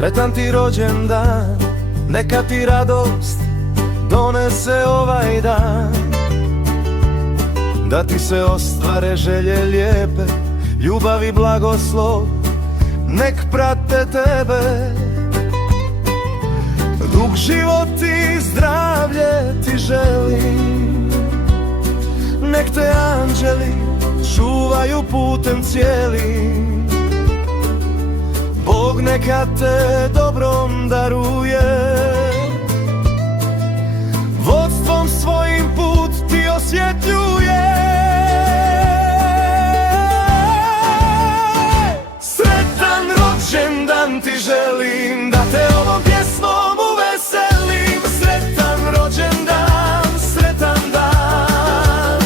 Sretan ti rođendan, neka ti radost donese ovaj dan. Da ti se ostvare želje lijepe, ljubav i blagoslov nek prate tebe. Dug život i zdravlje ti želim, nek te anđeli čuvaju putem cijelim. Bog neka te dobrom daruje, vodstvom svojim put ti osvjetljuje. Sretan rođendan ti želim, da te ovom pjesmom uveselim. Sretan rođendan, sretan dan,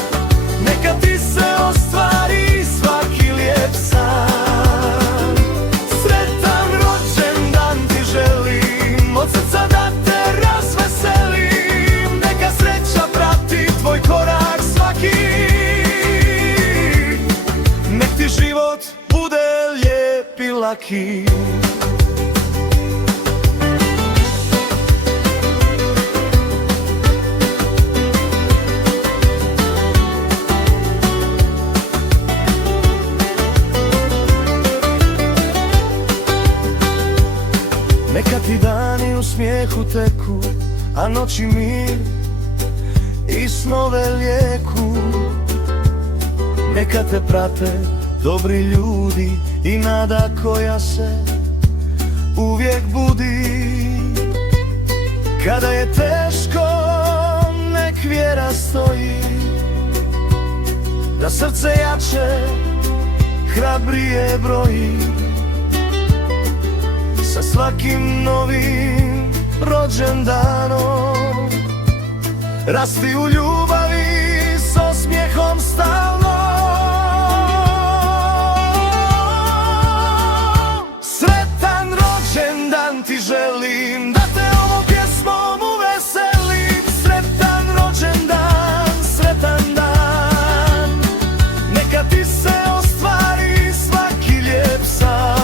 neka ti se ostvari svaki lijep san. Sretan rođendan ti želim, od srca da te razveselim. Neka sreća prati tvoj korak svaki, nek ti život bude lijep i laki. Neka ti dani u smijehu teku, a noći mir i snove lijeku. Neka te prate dobri ljudi i nada koja se uvijek budi. Kada je teško, nek vjera stoji, da srce jače, hrabrije broji. Sa svakim novim rođendanom rasti u ljubavi s osmijehom stalno. Sretan rođendan ti želim, da te ovom pjesmom uveselim. Sretan rođendan, sretan dan, neka ti se ostvari svaki lijep san.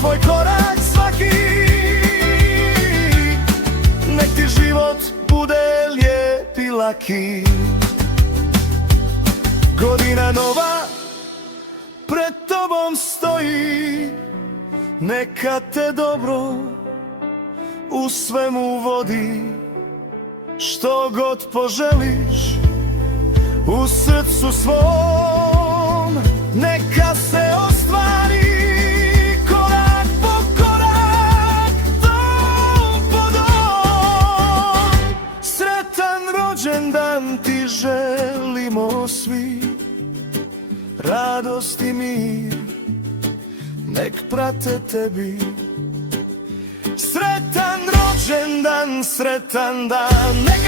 Tvoj korak svaki, nek ti život bude lijep i laki. Godina nova pred tobom stoji, neka te dobro u svemu vodi. Što god poželiš u srcu svom, neka se ostvari. Rođendan ti želimo svi, radost i mir nek prate tebi. Sretan rođendan, sretan dan, nek